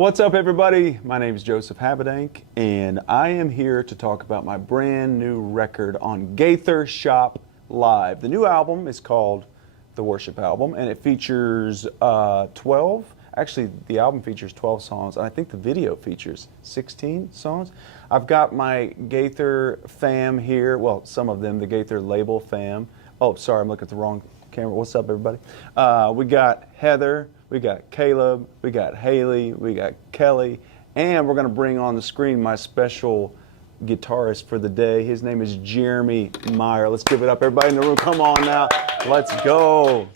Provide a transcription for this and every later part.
What's up, everybody? My name is Joseph Habedank, and I am here to talk about my brand new record on Gaither Shop Live. The new album is called The Worship Album, and it features 12. Actually, the album features 12 songs, and I think the video features 16 songs. I've got my Gaither fam here. Well, some of them, the Gaither label fam. Oh, sorry, I'm looking at the wrong camera. What's up, everybody? We got Heather. We got Caleb, we got Haley, we got Kelly, and we're going to bring on the screen my special guitarist for the day. His name is Jeremy Meyer. Let's give it up, everybody in the room. Come on now. Let's go.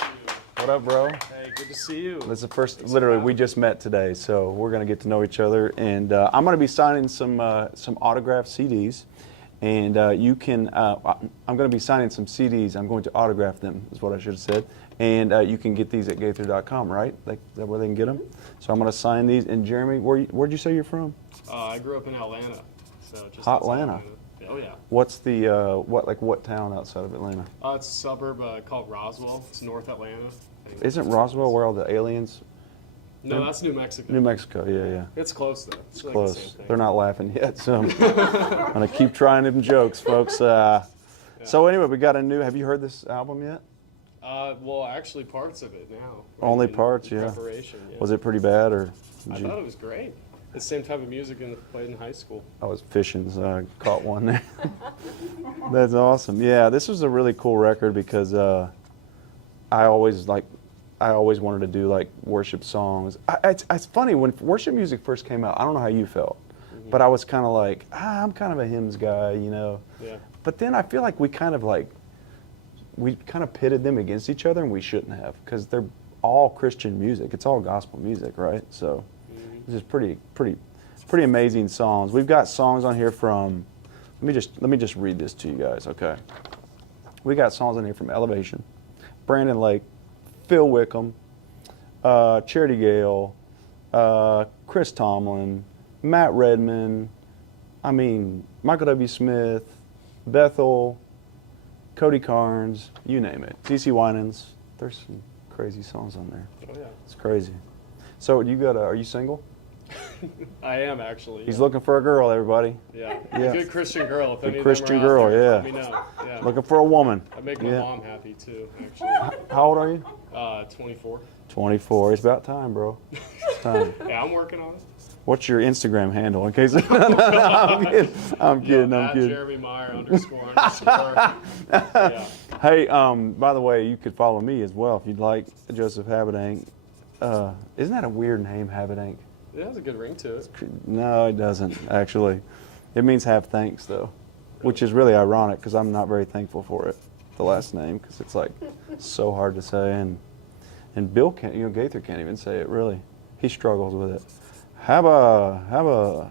What up, bro? Hey, good to see you. This is the first, literally, we just met today, so we're going to get to know each other. And I'm going to be signing some autographed CDs. And you can, I'm going to be signing some CDs. I'm going to autograph them, is what I should have said. And you can get these at Gaither.com, right? Like, is that where they can get them? So I'm going to sign these. And Jeremy, where'd you say you're from? I grew up in Atlanta. So just Hot outside Atlanta. Oh yeah. What's the what town outside of Atlanta? It's a suburb called Roswell. It's North Atlanta. Isn't Roswell where all the aliens? No, that's New Mexico. New Mexico, yeah. It's close though. It's like close. The same thing. They're not laughing yet, so I'm going to keep trying them jokes, folks. So anyway, we got a new. Have you heard this album yet? Well, actually, parts of it now. Only In parts, yeah. Preparation. Yeah. Was it pretty bad, or? I thought it was great. The same type of music played in high school. I was fishing, so I caught one there. That's awesome. Yeah, this was a really cool record because I always wanted to do like worship songs. It's funny, when worship music first came out, I don't know how you felt, but I was kind of like, I'm kind of a hymns guy, you know. Yeah. But then I feel like we kind of pitted them against each other, and we shouldn't have, because they're all Christian music. It's all gospel music, right? So this is pretty amazing songs. We've got songs on here from. Let me just read this to you guys, okay? We got songs on here from Elevation, Brandon Lake, Phil Wickham, Charity Gale, Chris Tomlin, Matt Redman. Michael W. Smith, Bethel, Cody Carnes, you name it. CeCe Winans. There's some crazy songs on there. Oh yeah. It's crazy. So are you single? I am actually. He's yeah. looking for a girl, everybody. Yeah. Yeah. A good Christian girl. If any of Christian them are girl, out there, yeah. Let me know. Yeah. Looking for a woman. I make my Yeah. mom happy too. Actually. How old are you? 24. 24. It's about time, bro. It's time. Yeah, I'm working on it. What's your Instagram handle, in case? I'm kidding. I'm kidding. At Jeremy Meyer __. Yeah. Hey, by the way, you could follow me as well if you'd like, Joseph Habedank. Isn't that a weird name, Habedank? It has a good ring to it. No, it doesn't, actually. It means have thanks, though, which is really ironic because I'm not very thankful for it, the last name, because it's like so hard to say. And Bill can't, Gaither can't even say it, really. He struggles with it. Have a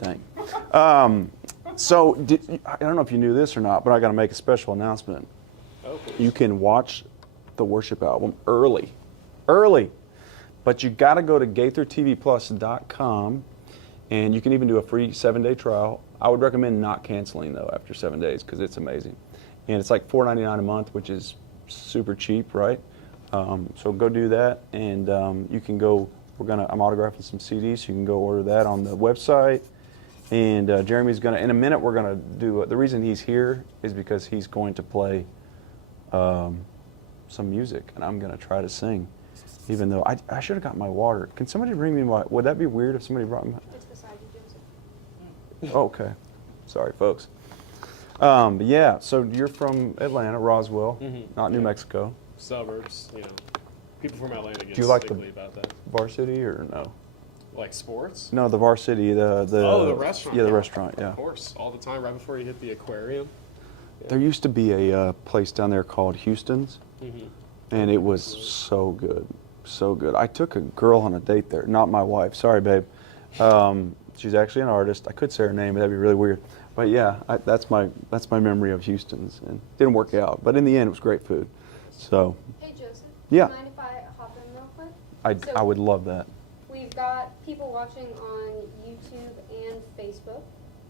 thing. So, I don't know if you knew this or not, but I got to make a special announcement. Oh, cool. You can watch the worship album early. But you got to go to GaitherTVPlus.com, and you can even do a free 7-day trial. I would recommend not canceling, though, after 7 days, because it's amazing. And it's like $4.99 a month, which is super cheap, right? So go do that, and you can go. I'm autographing some CDs, so you can go order that on the website. And Jeremy's gonna, in a minute, we're gonna do. The reason he's here is because he's going to play some music, and I'm gonna try to sing. Even though I should have got my water. Can somebody bring me my? Would that be weird if somebody brought me? It's beside you, Joseph. Oh, okay. Sorry, folks. But yeah, so you're from Atlanta, Roswell, not New Mexico. Suburbs, People from Atlanta get Do you like stickly about that. Varsity or no? Like sports? No, the Varsity, the The restaurant. Yeah, the restaurant, yeah. Of course, all the time, right before you hit the aquarium. There used to be a place down there called Houston's, and it was so good, so good. I took a girl on a date there, not my wife. Sorry, babe. She's actually an artist. I could say her name, but that'd be really weird. But yeah, that's my memory of Houston's, and it didn't work out. But in the end, it was great food. So. Hey, Joseph. Yeah. Do you mind if I hop in real quick? I would love that. We've got people watching on YouTube and Facebook.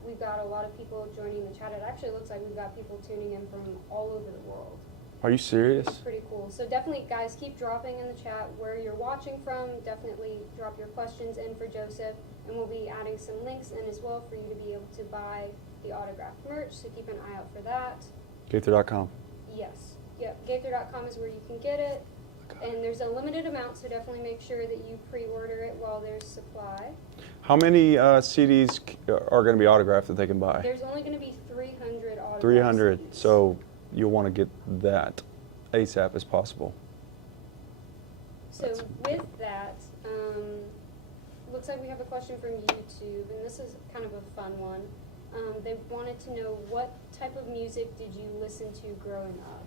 We've got a lot of people joining the chat. It actually looks like we've got people tuning in from all over the world. Are you serious? Pretty cool. So definitely, guys, keep dropping in the chat where you're watching from. Definitely drop your questions in for Joseph, and we'll be adding some links in as well for you to be able to buy the autographed merch. So keep an eye out for that. Gaither.com. Yes. Yep. Gaither.com is where you can get it. And there's a limited amount, so definitely make sure that you pre-order it while there's supply. How many CDs are going to be autographed that they can buy? There's only going to be 300 autographed 300. CDs. So you'll want to get that ASAP as possible. So with that, looks like we have a question from YouTube, and this is kind of a fun one. They wanted to know, what type of music did you listen to growing up?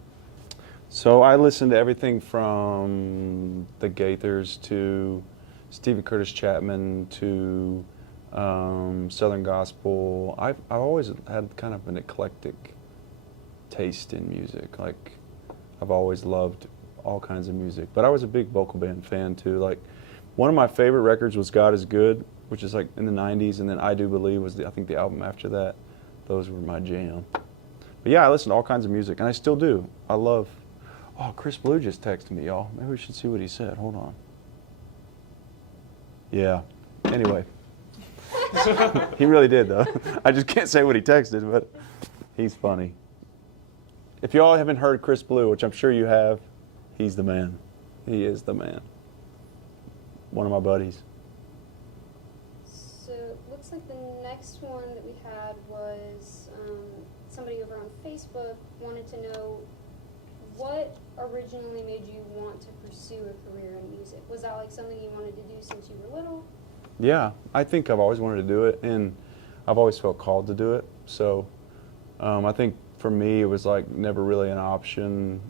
So I listened to everything from the Gaithers to Stephen Curtis Chapman to Southern Gospel. I've always had kind of an eclectic taste in music. Like, I've always loved all kinds of music. But I was a big vocal band fan too. Like, one of my favorite records was God Is Good, which is like in the 90s, and then I Do Believe was I think the album after that. Those were my jam. But yeah, I listen to all kinds of music, and I still do. I love. Oh, Chris Blue just texted me, y'all. Maybe we should see what he said. Hold on. Yeah. Anyway. He really did, though. I just can't say what he texted, but he's funny. If y'all haven't heard Chris Blue, which I'm sure you have, he's the man. He is the man. One of my buddies. So it looks like the next one that we had was somebody over on Facebook wanted to know, what originally made you want to pursue a career in music? Was that like something you wanted to do since you were little? Yeah, I think I've always wanted to do it, and I've always felt called to do it. So I think for me, it was like never really an option.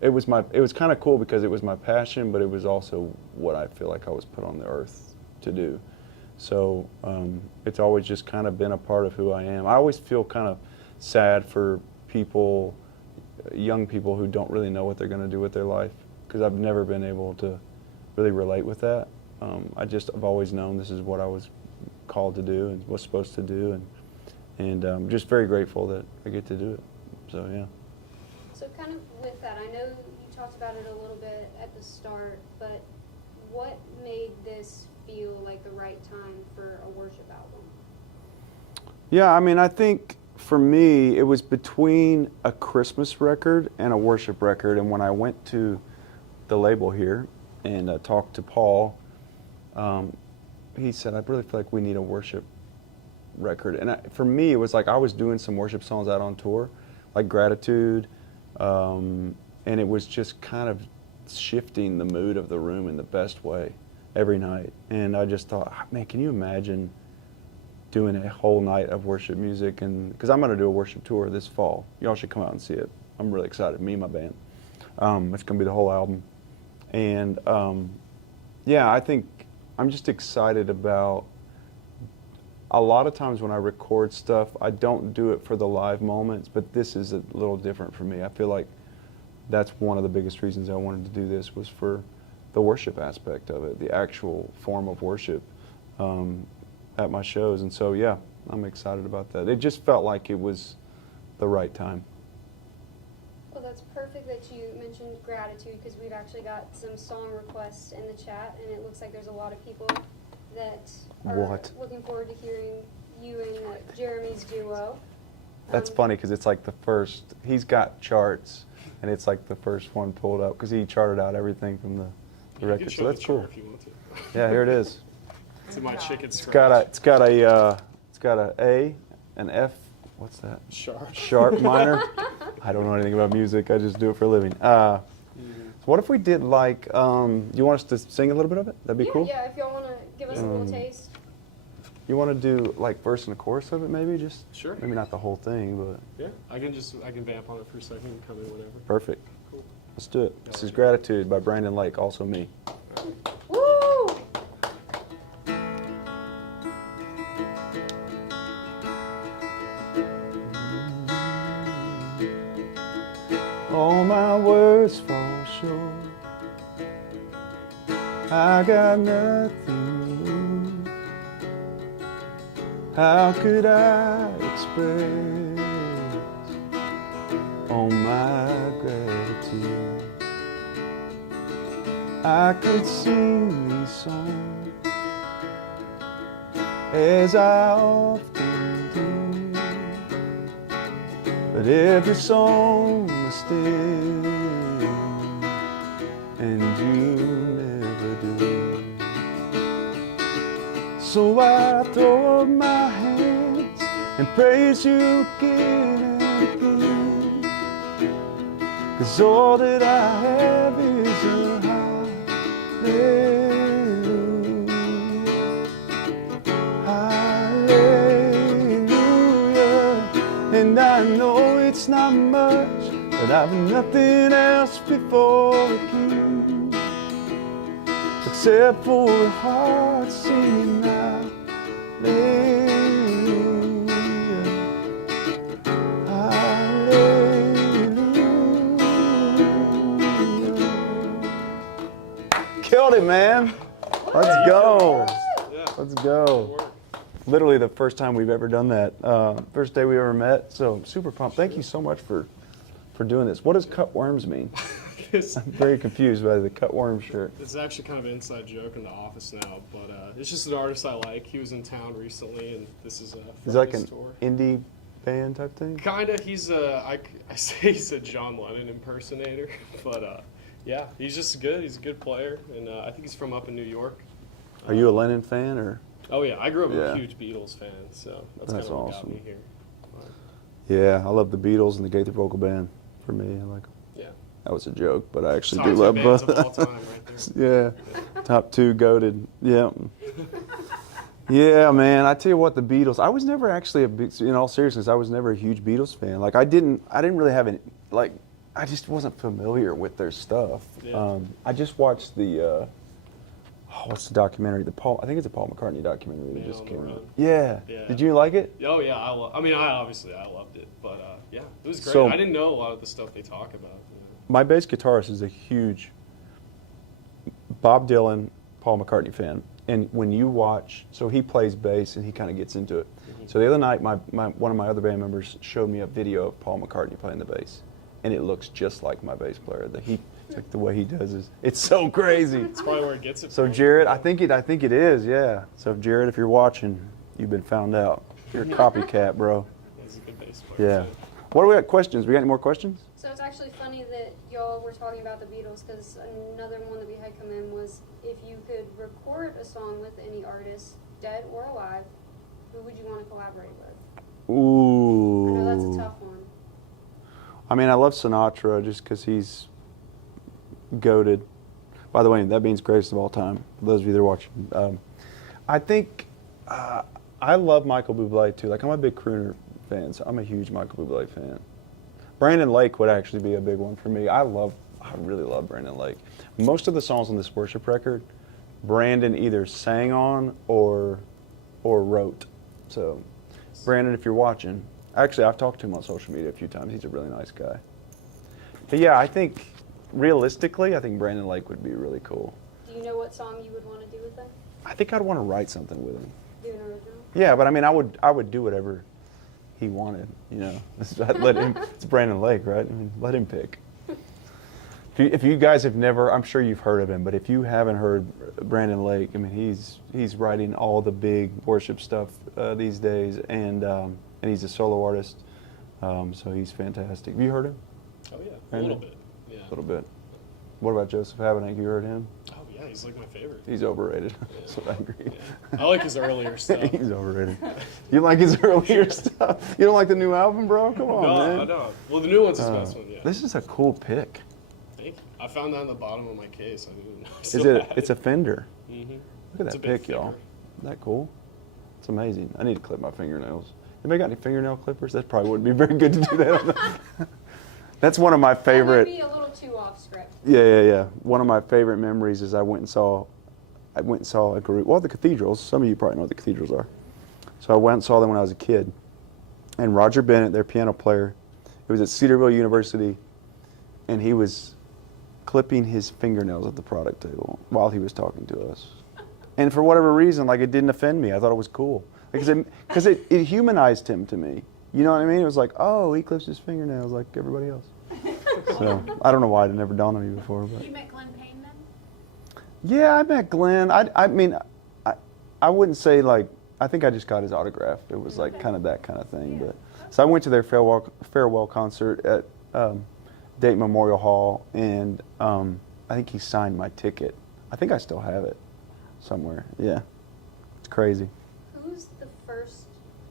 It was kind of cool because it was my passion, but it was also what I feel like I was put on the earth to do. So it's always just kind of been a part of who I am. I always feel kind of sad for people, young people who don't really know what they're going to do with their life, because I've never been able to really relate with that. I've always known this is what I was called to do and was supposed to do, and I'm just very grateful that I get to do it. So yeah. So kind of with that, I know you talked about it a little bit at the start, but what made this feel like the right time for a worship album? Yeah, I mean, I think for me, it was between a Christmas record and a worship record. And when I went to the label here and talked to Paul, he said, I really feel like we need a worship record. And for me, it was like I was doing some worship songs out on tour, like Gratitude, and it was just kind of shifting the mood of the room in the best way every night. And I just thought, man, can you imagine doing a whole night of worship music? And because I'm going to do a worship tour this fall. Y'all should come out and see it. I'm really excited, me and my band. It's going to be the whole album. And yeah, I think I'm just excited about, a lot of times when I record stuff, I don't do it for the live moments, but this is a little different for me. I feel like that's one of the biggest reasons I wanted to do this, was for the worship aspect of it, the actual form of worship at my shows. And so, yeah, I'm excited about that. It just felt like it was the right time. Well, that's perfect that you mentioned Gratitude, because we've actually got some song requests in the chat, and it looks like there's a lot of people that are looking forward to hearing you and Jeremy's duo. That's funny because it's like the first, he's got charts, and it's like the first one pulled up because he charted out everything from the record. So that's cool. If you want to. Yeah, here it is. It's in my chicken It's scratch. got a A, an F. What's that? Sharp minor. I don't know anything about music. I just do it for a living. So what if we did like, you want us to sing a little bit of it? That'd be cool. Yeah, if y'all want to give us a little taste. You want to do like verse and a chorus of it, maybe? Just Sure. maybe not the whole thing, but Yeah, I can vamp on it for a second and come in whenever. perfect. Cool. Let's do it. This is Gratitude by Brandon Lake, also me. Woo! All my words fall short. I got nothing. How could I express on my gratitude. I could sing these songs as I often do, but every song was still, and you never do. So I throw up my hands and praise you again and again, 'cause all that I have is a hallelujah, hallelujah. And I know it's not much, but I've nothing else before the King, except for a heart singing hallelujah, hallelujah. Killed it, man. Let's go. Yeah. Let's Good go. work. Literally the first time we've ever done that. First day we ever met. So super pumped. Thank you so much for doing this. What does cut worms mean? It's, I'm very confused by the cut worm shirt. it's actually kind of an inside joke in the office now, but it's just an artist I like. He was in town recently, and this is Is from it like his an tour. indie band type thing? Kinda. He's I say he's a John Lennon impersonator, but yeah, he's just good. He's a good player, and I think he's from up in New York. Are you a Lennon fan or? Oh yeah, I grew up Yeah. a huge Beatles fan, so that's That's kind of what got awesome. me here. But, Yeah, I love the Beatles and the Gaither Vocal Band. For me, I like 'em. yeah, That was a joke, but I actually top do two love bands both. of all time, right there. Yeah, top two goated. Yeah. Yeah, man. I tell you what, the Beatles. I was never actually a big. In all seriousness, I was never a huge Beatles fan. Like I didn't really have any. Like I just wasn't familiar with their stuff. Yeah. I just watched the. What's the documentary? I think it's a Paul McCartney documentary that Man just on the came out. Run. Yeah. Yeah. Did you like it? Oh yeah, I loved it, but yeah, it was great. So- I didn't know a lot of the stuff they talk about. My bass guitarist is a huge Bob Dylan, Paul McCartney fan. And when you watch, so he plays bass and he kind of gets into it. So the other night, one of my other band members showed me a video of Paul McCartney playing the bass, and it looks just like my bass player. Like the way he does is, it's so crazy. It's probably where it gets it. So from. Jared, I think it is, yeah. So Jared, if you're watching, you've been found out. You're a copycat, bro. He's a good bass player. Yeah. too. What do we got? Questions? We got any more questions? So it's actually funny that y'all were talking about the Beatles, because another one that we had come in was, if you could record a song with any artist, dead or alive, who would you want to collaborate with? Ooh. I know that's a tough one. I mean, I love Sinatra just because he's goated. By the way, that means greatest of all time. For those of you that are watching, I think I love Michael Bublé too. Like I'm a big crooner fan, so I'm a huge Michael Bublé fan. Brandon Lake would actually be a big one for me. I really love Brandon Lake. Most of the songs on this worship record, Brandon either sang on or wrote. So, Brandon, if you're watching, actually I've talked to him on social media a few times. He's a really nice guy. But yeah, I think realistically, I think Brandon Lake would be really cool. Do you know what song you would want to do with them? I think I'd want to write something with him. Do an original? Yeah, but I mean, I would do whatever he wanted. You know, let him. It's Brandon Lake, right? I mean, let him pick. If you guys have never, I'm sure you've heard of him, but if you haven't heard Brandon Lake, I mean, he's writing all the big worship stuff these days, and he's a solo artist, so he's fantastic. Have you heard him? Oh yeah, a Brandon? little bit. Yeah. A little bit. What about Joseph Habedank? You heard him? Oh yeah, he's like my favorite. He's overrated. That's what I agree. Yeah. I like his earlier stuff. He's overrated. You like his earlier stuff? You don't like the new album, bro? Come on, No, man. I don't. Well, the new one's his best one. Yeah. This is a cool pick. Thank you. I found that on the bottom of my case. I didn't know. I Is still it? had It's a Fender. Mm-hmm. Look at It's a that bit pick, y'all. thicker. Isn't that cool? It's amazing. I need to clip my fingernails. Anybody got any fingernail clippers? That probably wouldn't be very good to do that on the... That's one of my favorite... That might be a little too off script. Yeah. One of my favorite memories is I went and saw a group. Well, the cathedrals. Some of you probably know what the cathedrals are. So I went and saw them when I was a kid. And Roger Bennett, their piano player, it was at Cedarville University, and he was clipping his fingernails at the product table while he was talking to us. And for whatever reason, like, it didn't offend me. I thought it was cool because it humanized him to me. You know what I mean? It was like, oh, he clips his fingernails like everybody else. So I don't know why it never dawned on me before, but You met Glenn Payne then? yeah, I met Glenn. I mean, I wouldn't say like, I think I just got his autograph. It was like kind of that kind of thing. Yeah. But so I went to their farewell concert at Dayton Memorial Hall, and I think he signed my ticket. I think I still have it somewhere. Yeah, it's crazy. Who's the first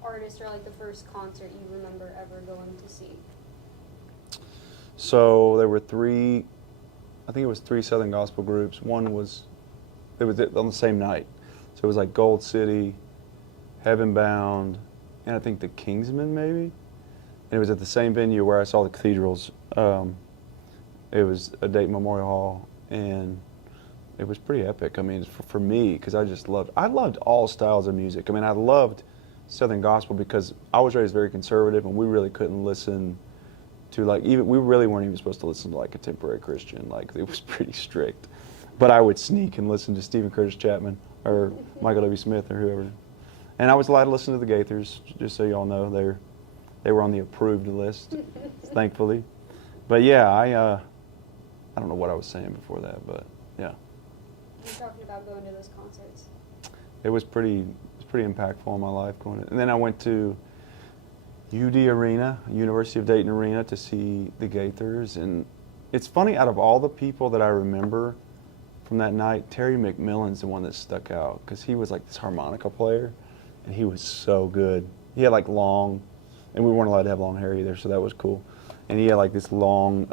artist or like the first concert you remember ever going to see? So there were three, I think it was three Southern gospel groups. One was, it was on the same night. So it was like Gold City, Heaven Bound, and I think the Kingsmen maybe. And it was at the same venue where I saw the Cathedrals. It was a Dayton Memorial Hall, and it was pretty epic. I mean, for me, because I loved all styles of music. I mean, I loved Southern gospel because I was raised very conservative, and we really couldn't listen to like, even we really weren't even supposed to listen to like a contemporary Christian. Like, it was pretty strict. But I would sneak and listen to Stephen Curtis Chapman or Michael W. Smith or whoever. And I was allowed to listen to the Gaithers, just so y'all know. They were on the approved list, thankfully. But yeah, I don't know what I was saying before that, but yeah. You're talking about going to those concerts. It was pretty impactful in my life going. And then I went to UD Arena, University of Dayton Arena, to see the Gaithers. And it's funny, out of all the people that I remember from that night, Terry McMillan's the one that stuck out because he was like this harmonica player, and he was so good. He had like long, and we weren't allowed to have long hair either, so that was cool. And he had like this long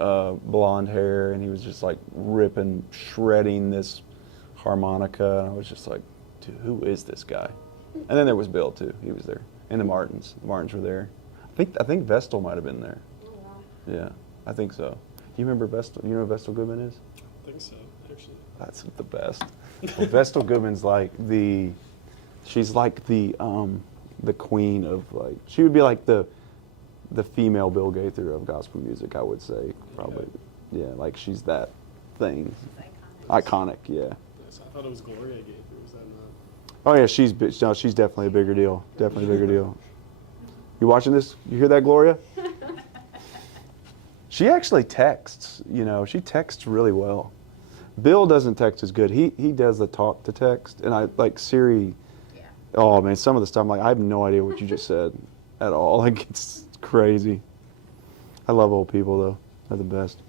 blonde hair, and he was just like ripping, shredding this harmonica, and I was just like, dude, who is this guy? And then there was Bill too. He was there, and the Martins. The Martins were there. I think Vestal might have been there. Oh wow. Yeah, I think so. You remember Vestal? You know who Vestal Goodman is? I think so, actually. That's the best. Well, Vestal Goodman's like she's like the queen of like, she would be like the female Bill Gaither of gospel music, I would say, probably. Yeah, like she's that thing. It's Iconic, yeah. Yes, I thought it was Gloria Gaither. Was that not? Oh yeah, she's definitely a bigger deal. Definitely a bigger deal. You watching this? You hear that, Gloria? She actually texts, she texts really well. Bill doesn't text as good. He does the talk to text, and I like Siri. Yeah. Oh man, some of the stuff I'm like, I have no idea what you just said at all. Like, it's crazy. I love old people though. They're the best.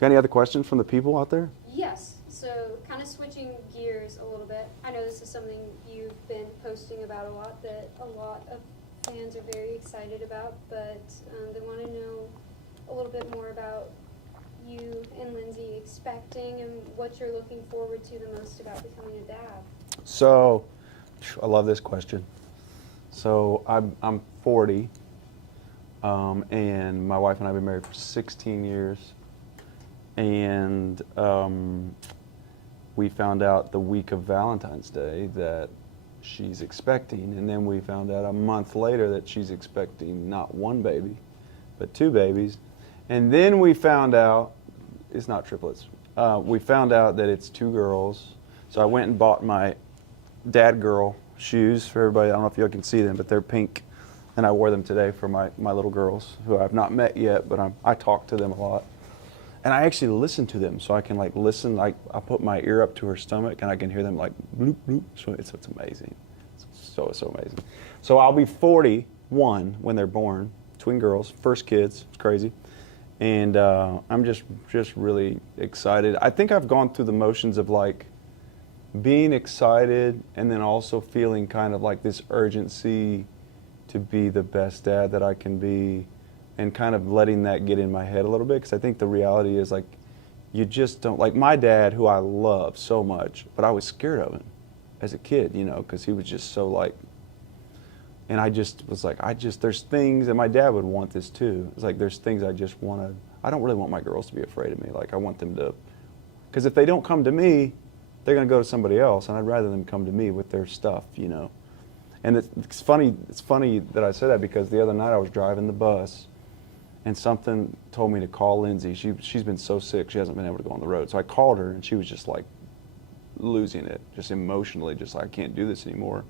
Got any other questions from the people out there? Yes. So kind of switching gears a little bit. I know this is something you've been posting about a lot that a lot of fans are very excited about, but they want to know a little bit more about you and Lindsay expecting and what you're looking forward to the most about becoming a dad. So, I love this question. So I'm 40, and my wife and I have been married for 16 years, and we found out the week of Valentine's Day that she's expecting, and then we found out a month later that she's expecting not one baby, but two babies, and then we found out it's not triplets. We found out that it's two girls, so I went and bought my dad girl shoes for everybody. I don't know if you can see them, but they're pink, and I wore them today for my little girls, who I've not met yet, but I talk to them a lot. And I actually listen to them, so I can like listen. Like, I put my ear up to her stomach, and I can hear them like bloop bloop. So it's amazing. It's so amazing. So I'll be 41 when they're born. Twin girls, first kids. It's crazy, and I'm just really excited. I think I've gone through the motions of like being excited, and then also feeling kind of like this urgency to be the best dad that I can be. And kind of letting that get in my head a little bit, because I think the reality is like, you just don't, like my dad, who I love so much, but I was scared of him as a kid, because he was just so like, and I just was like, there's things, and my dad would want this too. It's like, there's things I just want to, I don't really want my girls to be afraid of me. Like, I want them to, because if they don't come to me, they're going to go to somebody else, and I'd rather them come to me with their stuff, And it's funny that I said that, because the other night I was driving the bus, and something told me to call Lindsay. She's been so sick, she hasn't been able to go on the road. So I called her, and she was just like losing it, just emotionally, just like, I can't do this anymore.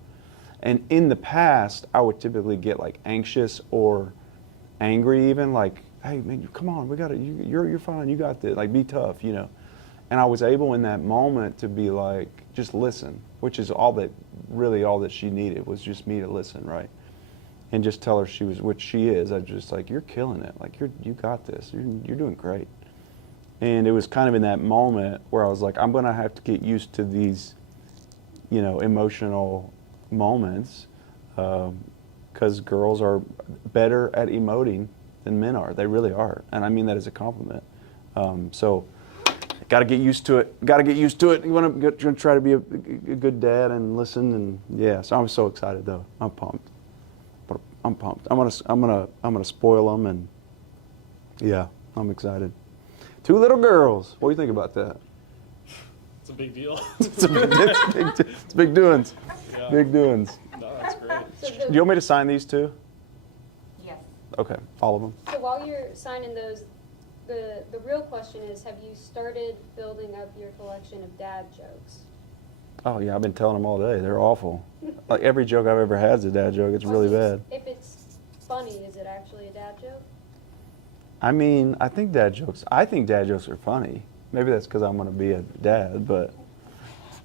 And in the past, I would typically get like anxious or angry, even like, "Hey man, come on, we got it. You're fine. You got this. Like, be tough, you know." And I was able in that moment to be like, just listen, which is all that she needed was just me to listen, right? And just tell her she was, which she is. I was just like, "You're killing it. Like, you got this. You're doing great." And it was kind of in that moment where I was like, I'm gonna have to get used to these, you know, emotional moments, because girls are better at emoting than men are. They really are, and I mean that as a compliment. So, got to get used to it. Got to get used to it. You want to try to be a good dad and listen, and yeah. So I'm so excited though. I'm pumped. I'm pumped. I'm gonna spoil them, and yeah, I'm excited. 2 little girls. What do you think about that? It's a big deal. It's big doings. Yeah. Big doings. No, that's great. So, Do you want me to sign these too? Yes. Okay, all of them. so while you're signing those, the real question is, have you started building up your collection of dad jokes? Oh yeah, I've been telling them all day. They're awful. Like every joke I've ever had is a dad joke. It's really bad. If it's funny, is it actually a dad joke? I mean, I think dad jokes are funny. Maybe that's because I'm going to be a dad, but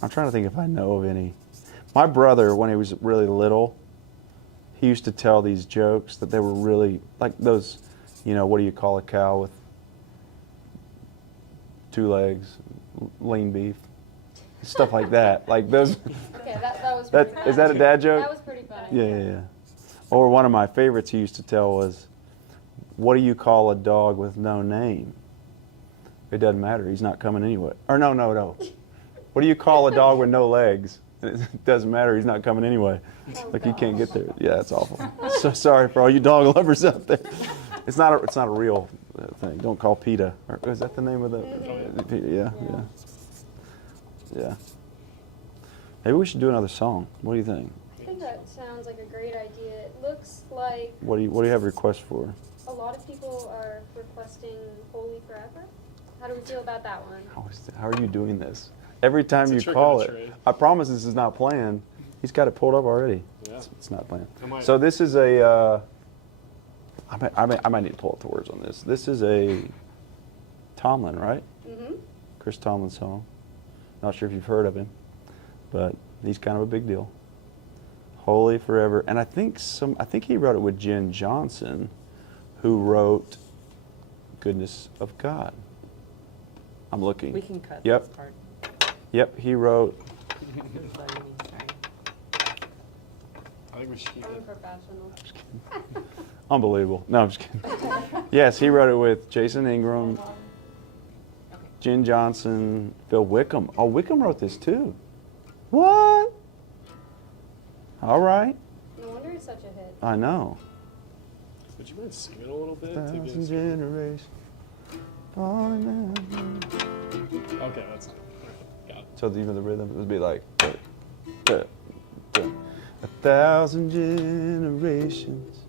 I'm trying to think if I know of any. My brother, when he was really little, he used to tell these jokes that they were really, like those, you know, what do you call a cow with 2 legs, lean beef, stuff like that. Like those. Okay, that was pretty funny. Is that a dad joke? That was pretty funny. Yeah. Or one of my favorites he used to tell was, what do you call a dog with no name? It doesn't matter. He's not coming anyway. Or no. What do you call a dog with no legs? It doesn't matter. He's not coming anyway. Oh, Like you can't gosh. get there. Yeah, it's awful. So sorry for all you dog lovers out there. It's not a real thing. Don't call PETA. Or, is that the name of the? Yeah. Maybe we should do another song. What do you think? I think that sounds like a great idea. It looks like What do you have requests for? a lot of people are requesting Holy Forever. How do we feel about that one? How are you doing this? Every time It's a you trick call or it, trade. I promise this is not planned. He's got it pulled up already. Yeah. It's not planned. I might- So this is a. I might need to pull up the words on this. This is a Tomlin, right? Mm-hmm. Chris Tomlin song. Not sure if you've heard of him, but he's kind of a big deal. Holy Forever, and I think he wrote it with Jen Johnson, who wrote Goodness of God. I'm looking. We can cut Yep. this part. Yep, he wrote. Sorry. I think we should keep I'm a it. professional. Unbelievable. No, I'm just kidding. Yes, he wrote it with Jason Ingram, Okay. Jen Johnson, Phil Wickham. Oh, Wickham wrote this too. What? All right. No wonder it's such a hit. I know. Would you mind singing a little bit? to get Thousand us- generations. falling down. Okay, that's it. Alright, got it. So even the rhythm would be like. Duh, duh. 1,000 generations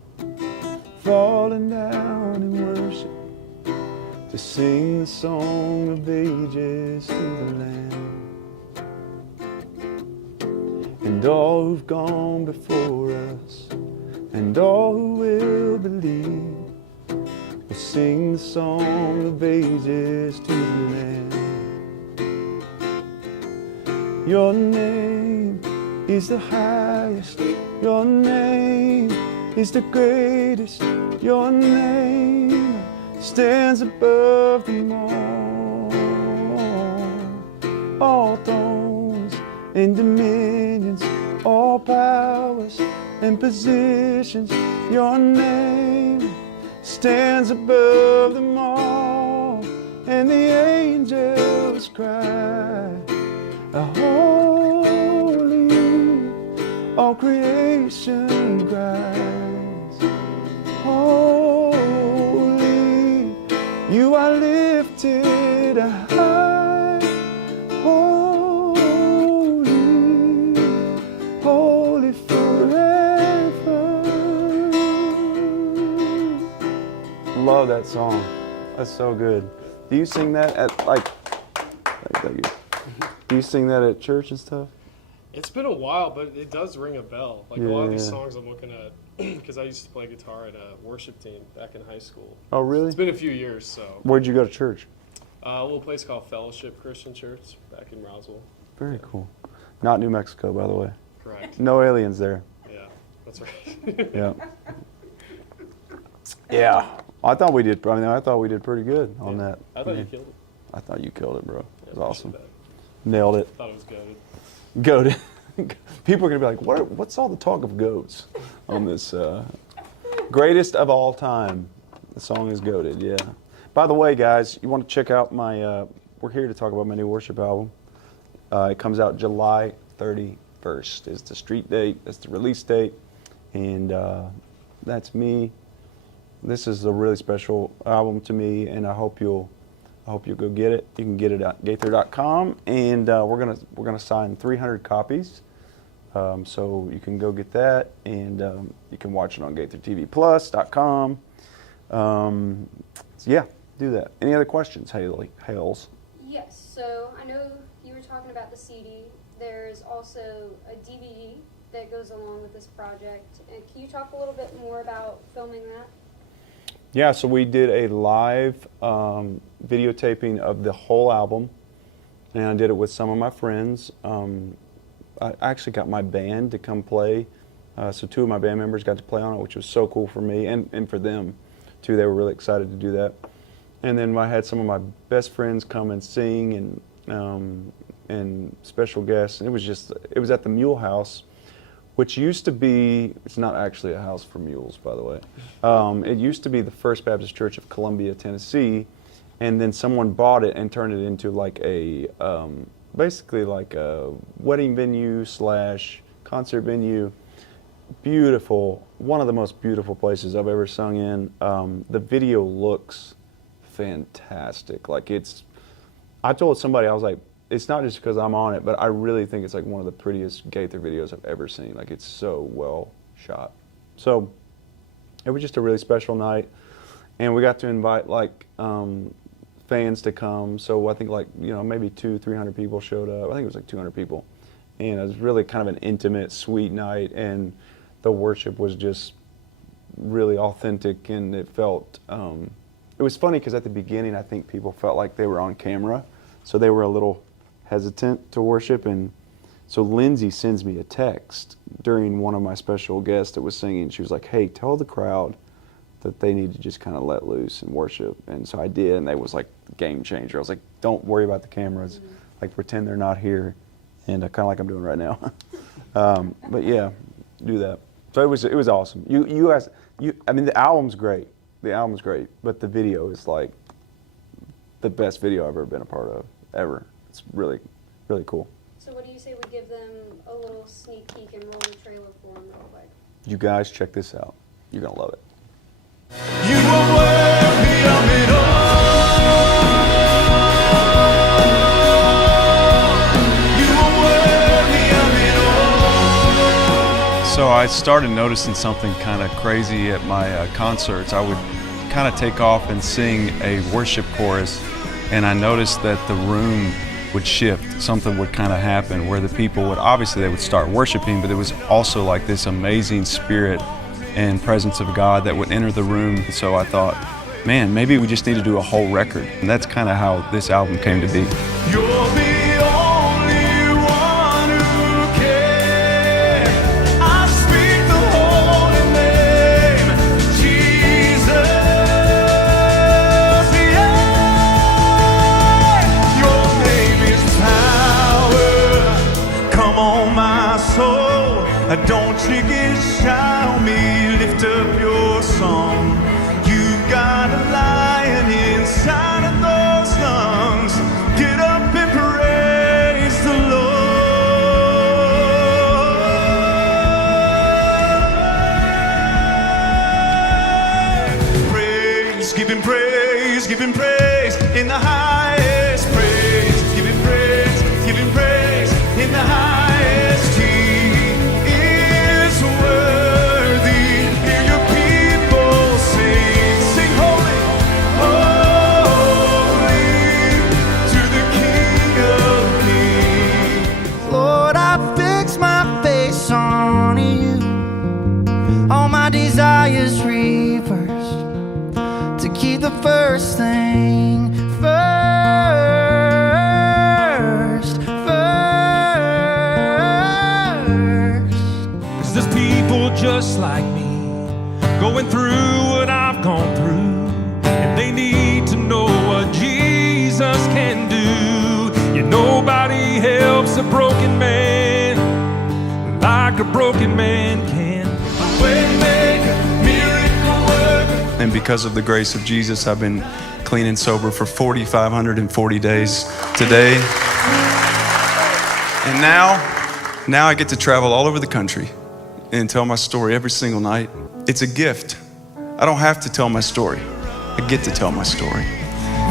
falling down in worship to sing the song of ages to the Lamb. And all who've gone before us, and all who will believe, will sing the song of ages to the Lamb. Your name is the highest, your name is the greatest, your name stands above them all thrones and dominions, all powers and positions, your name stands above them all, and the angels cry, holy, all creation cries, holy, you are lifted high, holy, holy forever. Love that song. That's so good. Do you sing that at like? Thank you. Do you sing that at church and stuff? It's been a while, but it does ring a bell. Like a lot of these songs I'm looking at, because I used to play guitar at a worship team back in high school. Oh, really? It's been a few years, so. Where'd you go to church? A little place called Fellowship Christian Church back in Roswell. Very cool. Not New Mexico, by the way. Correct. No aliens there. Yeah, that's right. Yeah. Yeah. I thought we did. I thought we did pretty good on that. I thought you killed it. I thought you killed it, bro. It was Yeah, awesome. appreciate Nailed it. that. Thought it was good. Goated. People are gonna be like, what's all the talk of goats on this greatest of all time? The song is goated. Yeah. By the way, guys, you want to check out my? We're here to talk about my new worship album. It comes out July 31st. Is the street date. That's the release date, and that's me. This is a really special album to me, and I hope you'll go get it. You can get it at Gaither.com, and we're gonna sign 300 copies. So you can go get that, and you can watch it on GaitherTVPlus.com. So yeah, do that. Any other questions, Hales? Yes, so I know you were talking about the CD. There's also a DVD that goes along with this project. And can you talk a little bit more about filming that? Yeah, so we did a live videotaping of the whole album, and I did it with some of my friends. I actually got my band to come play, so 2 of my band members got to play on it, which was so cool for me and for them too. They were really excited to do that. And then I had some of my best friends come and sing, and special guests. And it was at the Mule House, which used to be, it's not actually a house for mules, by the way. It used to be the First Baptist Church of Columbia, Tennessee, and then someone bought it and turned it into like a, basically like a wedding venue / concert venue. Beautiful, one of the most beautiful places I've ever sung in. The video looks fantastic. Like I told somebody, I was like, it's not just because I'm on it, but I really think it's like one of the prettiest Gaither videos I've ever seen. Like it's so well shot. So it was just a really special night, and we got to invite like fans to come. So I think like maybe 200-300 people showed up. I think it was like 200 people, and it was really kind of an intimate, sweet night, and the worship was just really authentic, and it felt. It was funny because at the beginning I think people felt like they were on camera, so they were a little hesitant to worship. And so Lindsay sends me a text during one of my special guests that was singing. She was like, hey, tell the crowd that they need to just kind of let loose and worship. And so I did, and it was like a game changer. I was like, don't worry about the cameras. Like pretend they're not here, and kind of like I'm doing right now. But yeah, do that. So it was awesome. You guys, I mean, the album's great. The album's great, but the video is like the best video I've ever been a part of, ever. It's really, really cool. So what do you say we give them a little sneak peek and roll the trailer for them real quick? You guys check this out. You're going to love it. You are worthy of it all. You are worthy of it all. So I started noticing something kind of crazy at my concerts. I would kind of take off and sing a worship chorus, and I noticed that the room would shift. Something would kind of happen where the people would, obviously they would start worshiping, but it was also like this amazing spirit and presence of God that would enter the room. So I thought, man, maybe we just need to do a whole record. And that's kind of how this album came to be. You're the only one who can. I speak the holy name, Jesus. Yeah. Your name is power. Come on, my soul. Don't you get shy on me. Lift up your song. You've got a lion inside of those lungs. Get up and praise the Lord. Praise, give him praise, give him praise in the highest. Praise, give him praise, give him praise in the highest. He is worthy. Hear your people sing, sing holy, holy. just like me, going through what I've gone through, and they need to know what Jesus can do. Yeah, nobody helps a broken man like a broken man can. A waymaker, miracle worker. And because of the grace of Jesus, I've been clean and sober for 4,540 days today. And now I get to travel all over the country and tell my story every single night. It's a gift. I don't have to tell my story. I get to tell my story.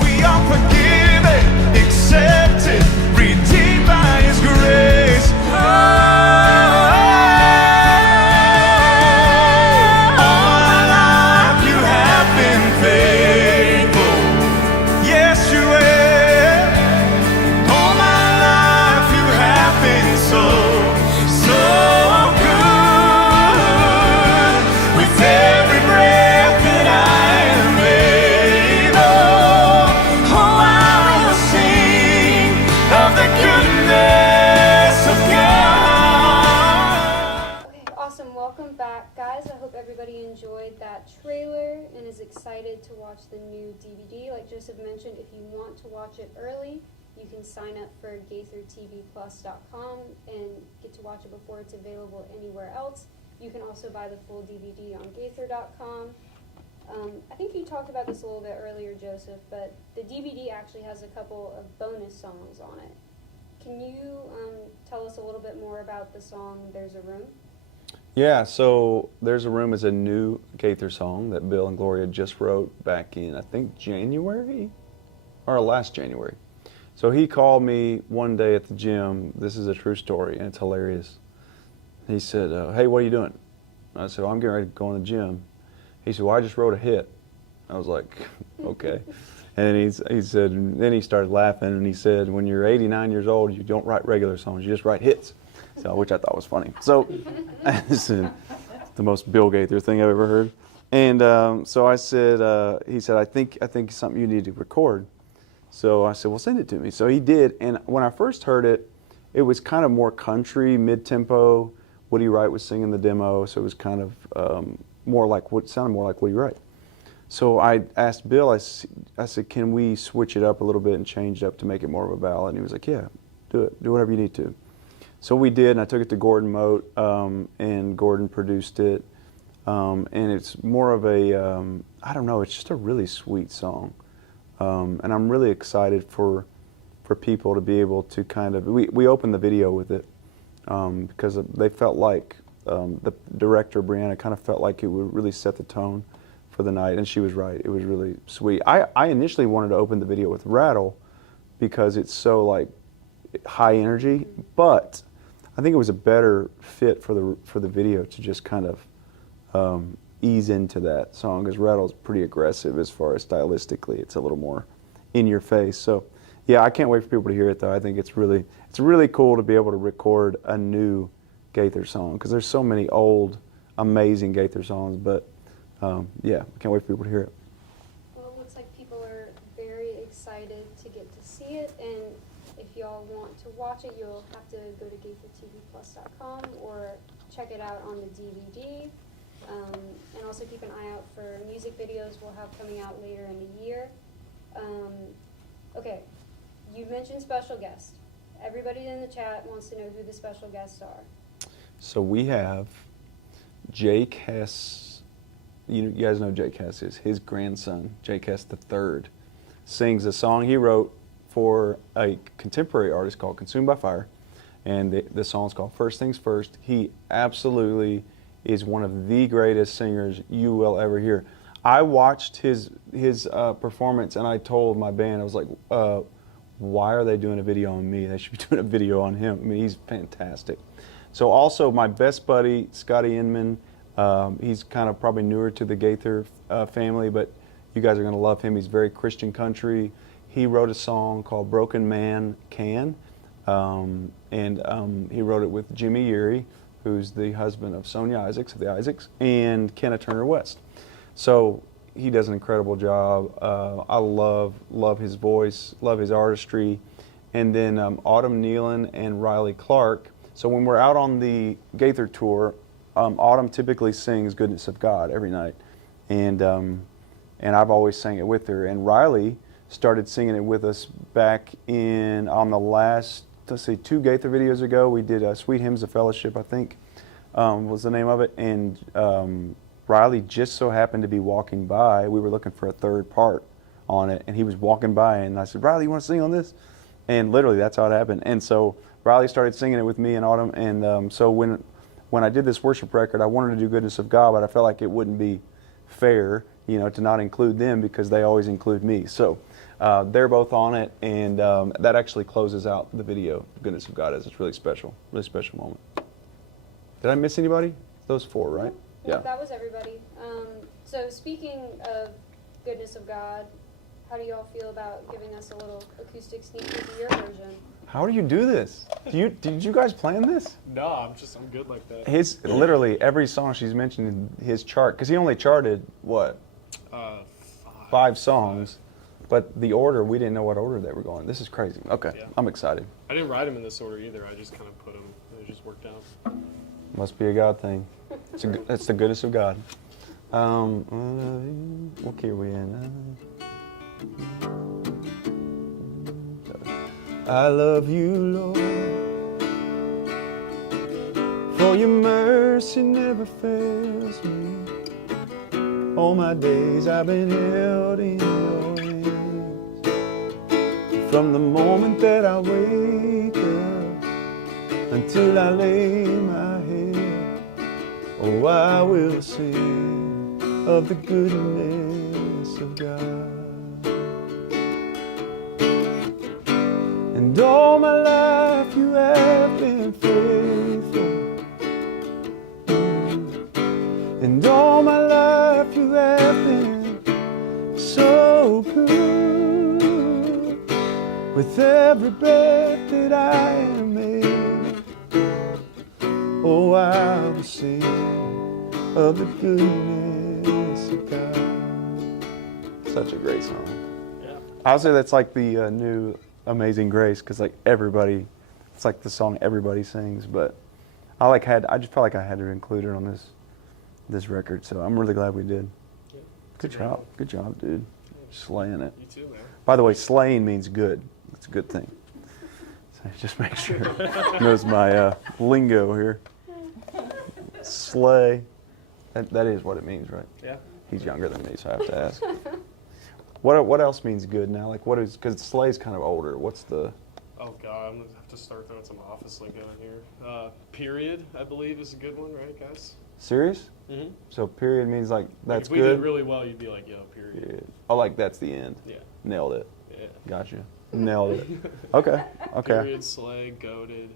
We are forgiven, accepted, redeemed by His grace. All my life you have been faithful. Yes, you have. All my life you have been so good. With every breath that I am able, oh, I will sing of the goodness of God. Okay, awesome. Welcome back, guys. I hope everybody enjoyed that trailer and is excited to watch the new DVD. Like Joseph mentioned, if you want to watch it early, you can sign up for GaitherTVPlus.com and get to watch it before it's available anywhere else. You can also buy the full DVD on Gaither.com. I think you talked about this a little bit earlier, Joseph, but the DVD actually has a couple of bonus songs on it. Can you tell us a little bit more about the song There's a Room? Yeah, so There's a Room is a new Gaither song that Bill and Gloria just wrote back in, I think, January or last January. So he called me one day at the gym. This is a true story, and it's hilarious. He said, hey, what are you doing? I said, well, I'm getting ready to go in the gym. He said, well, I just wrote a hit. I was like, okay. And he said, and then he started laughing, and he said, when you're 89 years old, you don't write regular songs, you just write hits. So, which I thought was funny. So, this is the most Bill Gaither thing I've ever heard. And so I said, he said, I think it's something you need to record. So I said, well, send it to me. So he did, and when I first heard it, it was kind of more country, mid-tempo. Woody Wright was singing the demo, so it was kind of sounded more like Woody Wright. So I asked Bill, I said, can we switch it up a little bit and change it up to make it more of a ballad? And he was like, yeah, do it. Do whatever you need to. So we did, and I took it to Gordon Mote, and Gordon produced it. And it's more of a, I don't know, it's just a really sweet song. And I'm really excited for people to be able to kind of, we opened the video with it because they felt like, the director, Brianna, kind of felt like it would really set the tone for the night, and she was right. It was really sweet. I initially wanted to open the video with Rattle because it's so like high energy, but I think it was a better fit for the video to just kind of ease into that song, because Rattle's pretty aggressive as far as stylistically. It's a little more in your face. So yeah, I can't wait for people to hear it though. I think it's really cool to be able to record a new Gaither song, because there's so many old amazing Gaither songs, but yeah, I can't wait for people to hear it. Well, it looks like people are very excited to get to see it, and if y'all want to watch it, you'll have to go to GaitherTVPlus.com or check it out on the DVD. And also keep an eye out for music videos we'll have coming out later in the year. Okay, you mentioned special guests. Everybody in the chat wants to know who the special guests are. So we have Jake Hess. You guys know who Jake Hess is. His grandson, Jake Hess III, sings a song he wrote for a contemporary artist called Consumed by Fire. And the song's called First Things First. He absolutely is one of the greatest singers you will ever hear. I watched his performance, and I told my band, I was like, why are they doing a video on me? They should be doing a video on him. I mean, he's fantastic. So also my best buddy, Scotty Inman, he's kind of probably newer to the Gaither family, but you guys are going to love him. He's very Christian country. He wrote a song called Broken Man Can, and he wrote it with Jimmy Yeary, who's the husband of Sonia Isaacs of the Isaacs, and Kenna Turner West. So he does an incredible job. I love his voice, love his artistry. And then Autumn Nealon and Riley Clark. So when we're out on the Gaither tour, Autumn typically sings "Goodness of God" every night, and I've always sang it with her. And Riley started singing it with us back on the last, let's see, 2 Gaither videos ago. We did "Sweet Hymns of Fellowship," I think, was the name of it, and Riley just so happened to be walking by. We were looking for a third part on it, and he was walking by, and I said, "Riley, you want to sing on this?" And literally, that's how it happened. And so Riley started singing it with me and Autumn, and so when I did this worship record, I wanted to do "Goodness of God," but I felt like it wouldn't be fair, to not include them because they always include me. So they're both on it, and that actually closes out the video. "Goodness of God" is. It's really special moment. Did I miss anybody? Those 4, right? Yeah, that was everybody. So speaking of "Goodness of God," how do you all feel about giving us a little acoustic sneak peek of your version? How do you do this? Did you guys plan this? No, I'm good like that. Literally every song she's mentioned in his chart, because he only charted what? 5 songs, but the order, we didn't know what order they were going. This is crazy. Okay, Yeah. I'm excited. I didn't write them in this order either. I just kind of put them. It just worked out. Must be a God thing. It's the goodness of God. What key are we in? I love you, Lord, for your mercy never fails me. All my days I've been held in your hands. From the moment that I wake up until I lay my head, oh, I will sing of the goodness of God. And all my life you have been faithful. And all my life you have been so good. With every breath that I am able, oh, I will sing of the goodness of God. Such a great song. Yeah. I'll say that's like the new Amazing Grace, because like everybody, it's like the song everybody sings. But I just felt like I had to include it on this record, so I'm really glad we did. Yeah. Good job, dude. Slaying it. You too, man. By the way, slaying means good. That's a good thing. So just make sure knows my lingo here. Slay. That is what it means, right? Yeah. He's younger than me, so I have to ask. What else means good now? Like what is, because slay's kind of older. What's the? Oh God, I'm gonna have to start throwing some office lingo in here. Period, I believe, is a good one, right, guys? Serious? Mm-hmm. So period means like that's if we good. did really well, you'd be like, yo, period. Yeah. Oh, like that's the end. Yeah. Nailed it. Yeah. Gotcha. Nailed it. Okay. Period, slay, goated.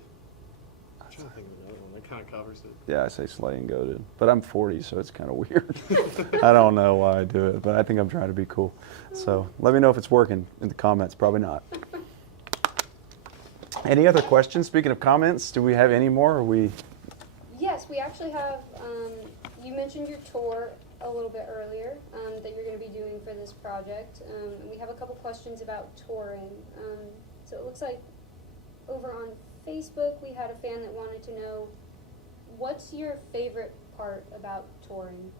I'm trying to think of another one that kind of covers it. Yeah, I say slay and goated, but I'm 40, so it's kind of weird. I don't know why I do it, but I think I'm trying to be cool. So let me know if it's working in the comments. Probably not. Any other questions? Speaking of comments, do we have any more? Or we? Yes, we actually have, you mentioned your tour a little bit earlier, that you're going to be doing for this project. And we have a couple questions about touring. So it looks like over on Facebook, we had a fan that wanted to know, what's your favorite part about touring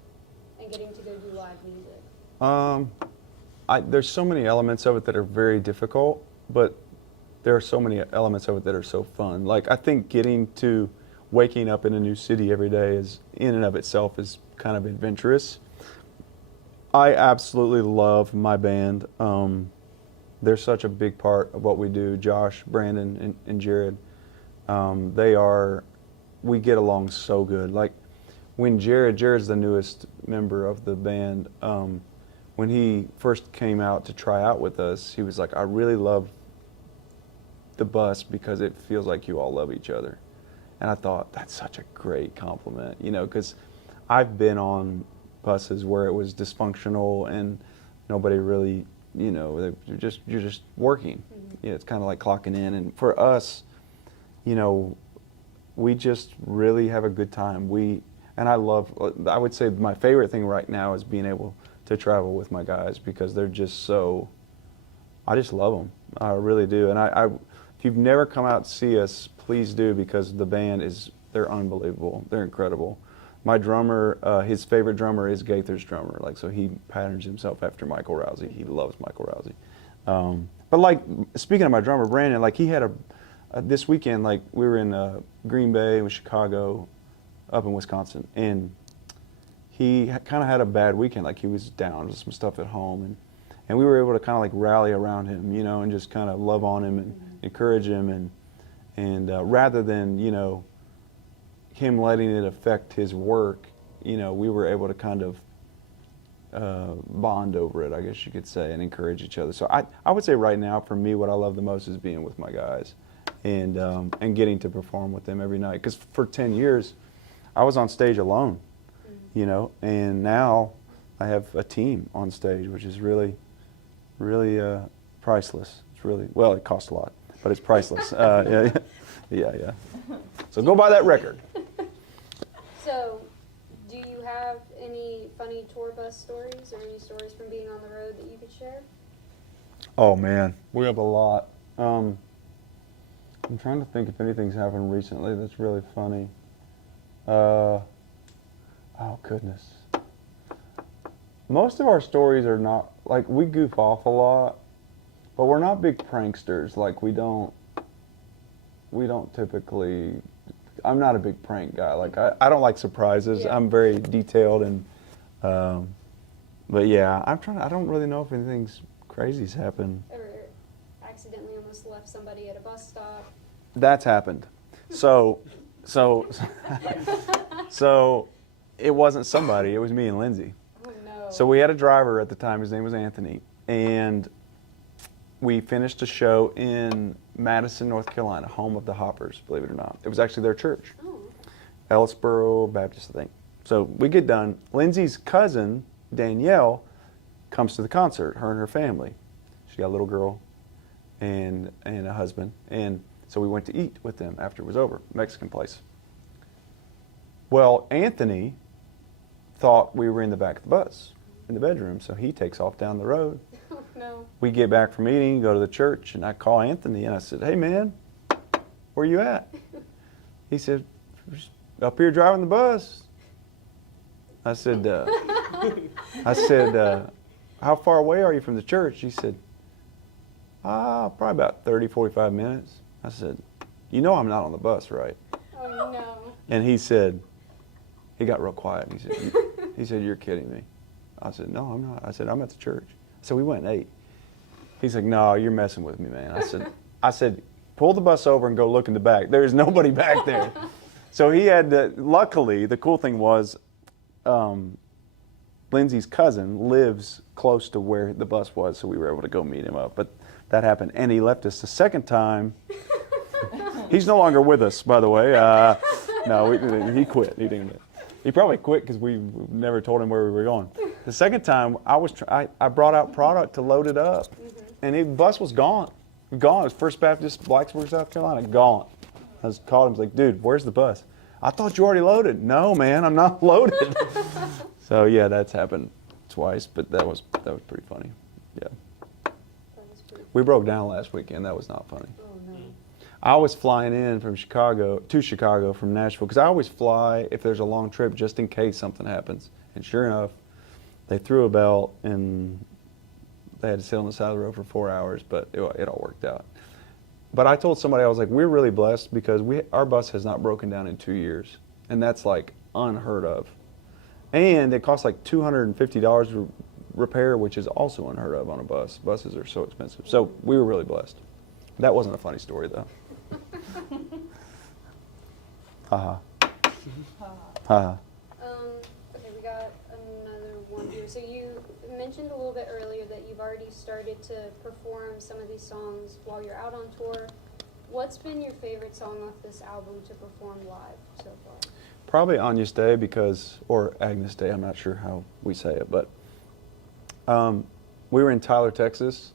and getting to go do live music? There's so many elements of it that are very difficult, but there are so many elements of it that are so fun. Like I think waking up in a new city every day is in and of itself is kind of adventurous. I absolutely love my band. They're such a big part of what we do. Josh, Brandon, and Jared. We get along so good. Like when Jared's the newest member of the band. When he first came out to try out with us, he was like, I really love the bus because it feels like you all love each other. And I thought, that's such a great compliment, because I've been on buses where it was dysfunctional and nobody really, you're just working. Mm-hmm. It's kind of like clocking in. And for us, we just really have a good time. I would say my favorite thing right now is being able to travel with my guys because they're just I just love them. I really do. And if you've never come out to see us, please do, because the band they're unbelievable. They're incredible. my drummer, his favorite drummer is Gaither's drummer. Like, so he patterns himself after Michael Rousey. He loves Michael Rousey. But like, speaking of my drummer, Brandon, like he had this weekend, like we were in Green Bay with Chicago, up in Wisconsin, and he kind of had a bad weekend. Like he was down with some stuff at home, and we were able to kind of like rally around him, you know, and just kind of love on him and encourage him, and rather than, you know, him letting it affect his work, you know, we were able to kind of bond over it, I guess you could say, and encourage each other. So I would say right now, for me, what I love the most is being with my guys and getting to perform with them every night. Because for 10 years, I was on stage alone, you know, and now I have a team on stage, which is really, really priceless. It's really, well, it costs a lot, but it's priceless. Yeah. So go buy that record. So, do you have any funny tour bus stories or any stories from being on the road that you could share? Oh man, we have a lot. I'm trying to think if anything's happened recently that's really funny. Oh goodness. Most of our stories are not, like, we goof off a lot, but we're not big pranksters. Like we don't typically, I'm not a big prank guy. Like I don't like surprises. Yeah. I'm very detailed and, but yeah, I don't really know if anything's crazy's happened. Ever accidentally almost left somebody at a bus stop? That's happened. So it wasn't somebody, it was me and Lindsay. Oh no. So we had a driver at the time, his name was Anthony, and we finished a show in Madison, North Carolina, home of the Hoppers, believe it or not. It was actually their church, Oh. Ellisboro Baptist, I think. So we get done. Lindsay's cousin, Danielle, comes to the concert, her and her family. She got a little girl and a husband. And so we went to eat with them after it was over, Mexican place. Well, Anthony thought we were in the back of the bus, in the bedroom, so he takes off down the road. Oh no. We get back from eating, go to the church, and I call Anthony, and I said, "Hey, man, where you at?" He said, "Up here driving the bus." I said, "How far away are you from the church?" He said, "Probably about 30, 45 minutes." I said, "You know I'm not on the bus, right?" Oh no. And he said, he got real quiet. He said, "You're kidding me." I said, "No, I'm not." I said, "I'm at the church." So we went and ate. He's like, "No, you're messing with me, man." I said, "Pull the bus over and go look in the back. There's nobody back there." So he had to, luckily, the cool thing was, Lindsay's cousin lives close to where the bus was, so we were able to go meet him up. But that happened, and he left us the second time. He's no longer with us, by the way. No, he quit. He probably quit because we never told him where we were going. The second time, I brought out product to load it up, and the bus was gone. Gone. It was First Baptist, Blacksburg, South Carolina. Gone. I was called him. I was like, "Dude, where's the bus?" "I thought you already loaded." "No, man, I'm not loaded." So yeah, that's happened twice, but that was pretty funny. Yeah. That was pretty. We broke down last weekend. That was not funny. Oh no. I was flying in from Chicago from Nashville, because I always fly if there's a long trip just in case something happens. And sure enough, they threw a belt and they had to sit on the side of the road for 4 hours, but it all worked out. But I told somebody, I was like, we're really blessed because our bus has not broken down in 2 years, and that's like unheard of. And it costs like $250 to repair, which is also unheard of on a bus. Buses are so expensive. So we were really blessed. That wasn't a funny story though. Haha. Haha. Okay, we got another one here. So you mentioned a little bit earlier that you've already started to perform some of these songs while you're out on tour. What's been your favorite song off this album to perform live so far? Probably Agnes Day or Agnes Day, I'm not sure how we say it, but we were in Tyler, Texas,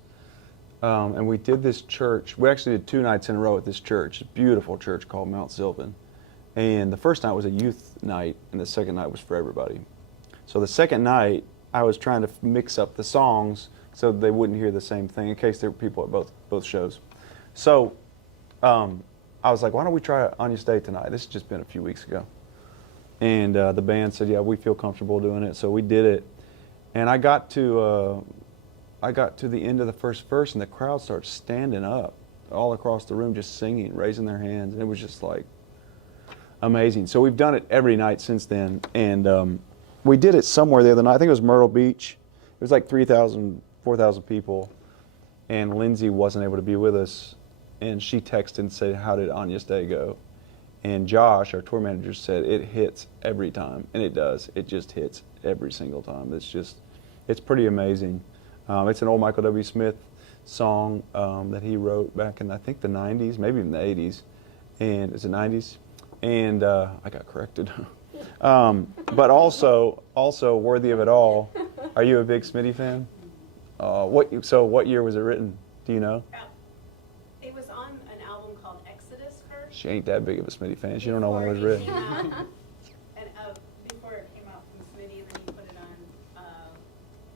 and we did this church. We actually did 2 nights in a row at this church, a beautiful church called Mount Sylvan. And the first night was a youth night, and the second night was for everybody. So the second night, I was trying to mix up the songs so they wouldn't hear the same thing in case there were people at both shows. So I was like, why don't we try Agnes Day tonight? This has just been a few weeks ago. And the band said, yeah, we feel comfortable doing it. So we did it. And I got to the end of the first verse, and the crowd started standing up all across the room, just singing, raising their hands. And it was just like amazing. So we've done it every night since then. And we did it somewhere the other night. I think it was Myrtle Beach. It was like 3,000, 4,000 people. And Lindsay wasn't able to be with us. And she texted and said, how did Agnus Dei go? And Josh, our tour manager, said it hits every time. And it does. It just hits every single time. It's pretty amazing. It's an old Michael W. Smith song that he wrote back in, I think, the 90s, maybe even the 80s. And it's the 90s. And I got corrected. But also Worthy of It All. Are you a big Smitty fan? What year was it written? Do you know? It was on an album called Exodus first. She ain't that big of a Smitty fan. She don't know when it was written. And before it came out from Smitty, and then he put it on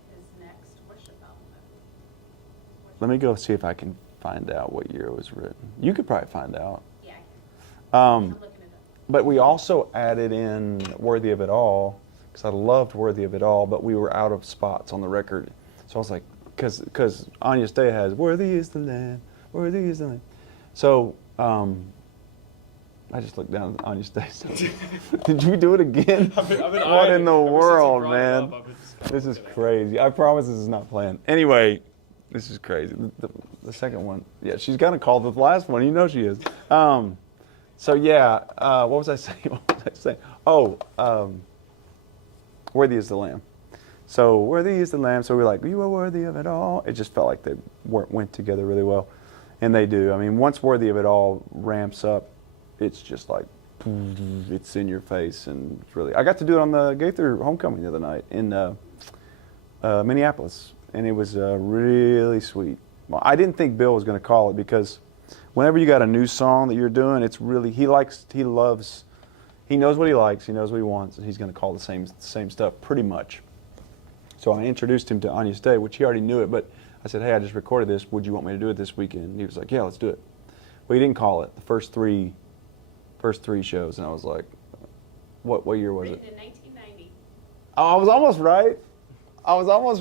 his next worship album. Let me go see if I can find out what year it was written. You could probably find out. Yeah, I'm looking it up. But we also added in Worthy of It All, because I loved Worthy of It All, but we were out of spots on the record. So I was like, because Agnus Dei has Worthy is the Lamb, Worthy is the Lamb. So I just looked down at Agnus Dei. So, did you do it again? What in the world, man? This is crazy. I promise this is not planned. Anyway, this is crazy. The second one, yeah, she's gonna call the last one. You know she is. So yeah, what was I saying? What was I saying? Oh, Worthy is the Lamb. So Worthy is the Lamb. So we're like, you are worthy of it all. It just felt like they went together really well, and they do. I mean, once Worthy of It All ramps up, it's just like it's in your face, and it's really. I got to do it on the Gaither homecoming the other night in Minneapolis, and it was really sweet. Well, I didn't think Bill was going to call it because whenever you got a new song that you're doing, it's really he knows what he likes, he knows what he wants, and he's going to call the same stuff pretty much. So I introduced him to Agnus Dei, which he already knew it, but I said, hey, I just recorded this. Would you want me to do it this weekend? And he was like, yeah, let's do it. Well, he didn't call it the first three shows, and I was like, what year was it? Written in 1990. Oh, I was almost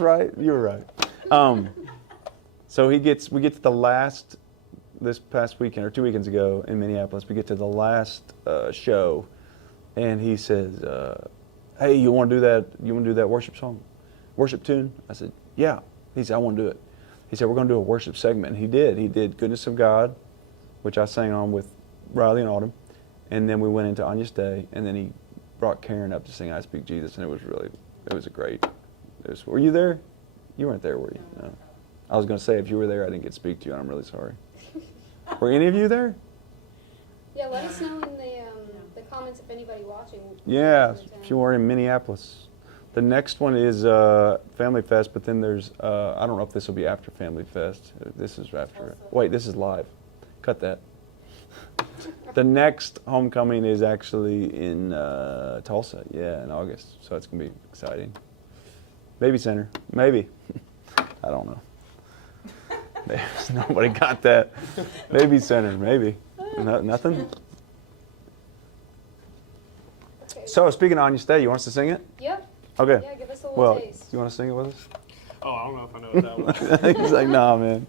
right. You were right. So we get to the last, this past weekend, or 2 weekends ago in Minneapolis, we get to the last show, and he says, hey, you want to do that worship tune? I said, yeah. He said, I want to do it. He said, we're going to do a worship segment. And he did Goodness of God, which I sang on with Riley and Autumn. And then we went into Agnus Dei, and then he brought Karen up to sing I Speak Jesus, and were you there? You weren't there, were you? No. I was going to say, if you were there, I didn't get to speak to you, and I'm really sorry. Were any of you there? Yeah, let us know in the comments if anybody watching. Yeah, if you were in Minneapolis. The next one is Family Fest, but then there's, I don't know if this will be after Family Fest. This is after. Wait, this is live. Cut that. The next homecoming is actually in Tulsa, yeah, in August. So it's going to be exciting. Baby Center, maybe. I don't know. Nobody got that. Baby Center, maybe. Nothing? Okay. So speaking of Agnus Dei, you want us to sing it? Yep. Okay. Yeah, give us a little Well, taste. you want to sing it with us? Oh, I don't know if I know what that was. He's like, nah, man.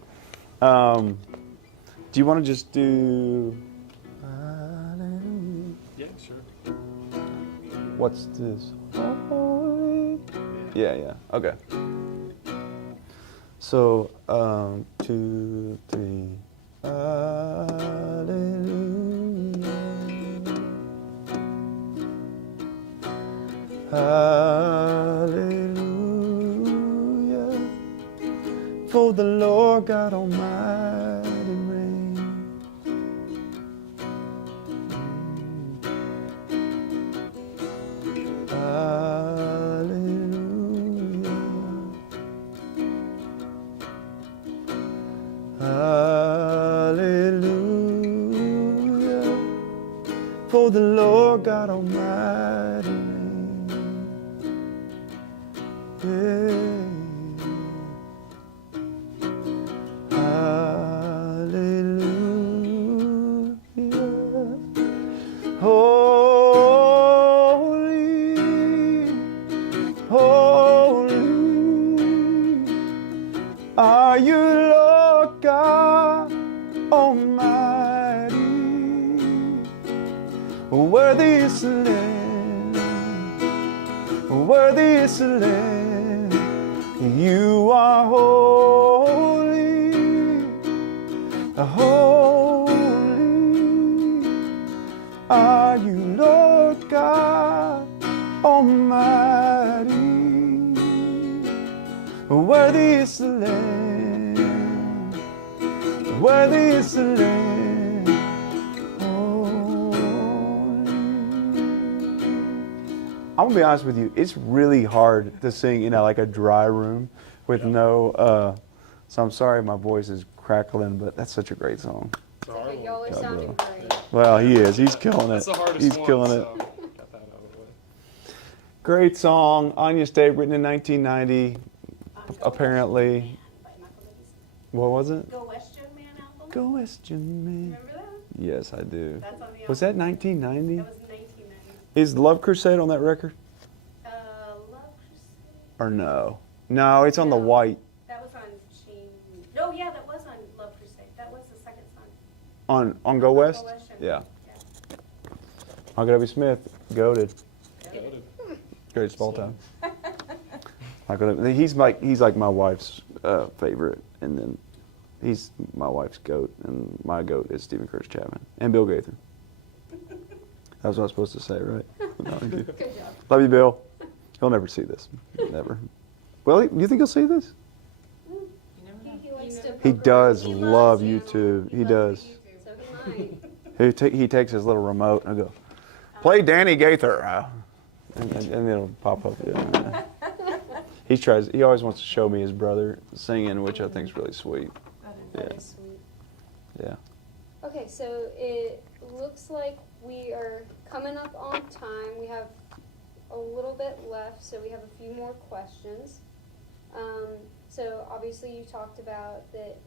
Do you want to just do... Yeah, sure. What's this? Yeah. Okay. So, 2, 3. Hallelujah. Hallelujah. For the Lord God Almighty reigns. Hallelujah. Hallelujah. For the Lord God Almighty reigns. Yeah. Hallelujah. Holy Worthy is the Lamb. Worthy is the Lamb. You are holy, holy are you, Lord God Almighty. Worthy is the Lamb. Worthy is the Lamb. I'm gonna be honest with you, it's really hard to sing in like a dry room with no, so I'm sorry my voice is crackling, but that's such a great song. It's a hard Okay, one. y'all are God, sounding bro. great. Well, he is. He's killing That's it. the hardest He's one. killing it. so got that out of the way. Great song. Anya State, written in 1990, Go apparently. West Young Man by Michael Davis. What was it? Go West Young Man album. Go West Young Man. Remember that? Yes, I do. That's on the Was album. that 1990? That was 1990. Is Love Crusade on that record? Love Crusade. Or no? No, it's on the No. white. That was on Chain. No, yeah, that was on Love Crusade. That was the second song. On Go West? Young Yeah. Man. Uncle W. Smith, goated. Goated. Greatest of all time. He's like my wife's favorite, and then he's my wife's goat, and my goat is Stephen Curtis Chapman and Bill Gaither. That's what I was supposed to say, right? No, I'm good. Good job. Love you, Bill. He'll never see this. Never. Well, you think he'll see this? He likes to He poke does around. love loves YouTube. He loves does. So do mine. He takes his little remote and go, play Danny Gaither, and then it'll pop up. Yeah. He always wants to show me his brother singing, which I think is really sweet. That Yeah. is sweet. Yeah. Okay, so it looks like we are coming up on time. We have a little bit left, so we have a few more questions. So obviously you talked about that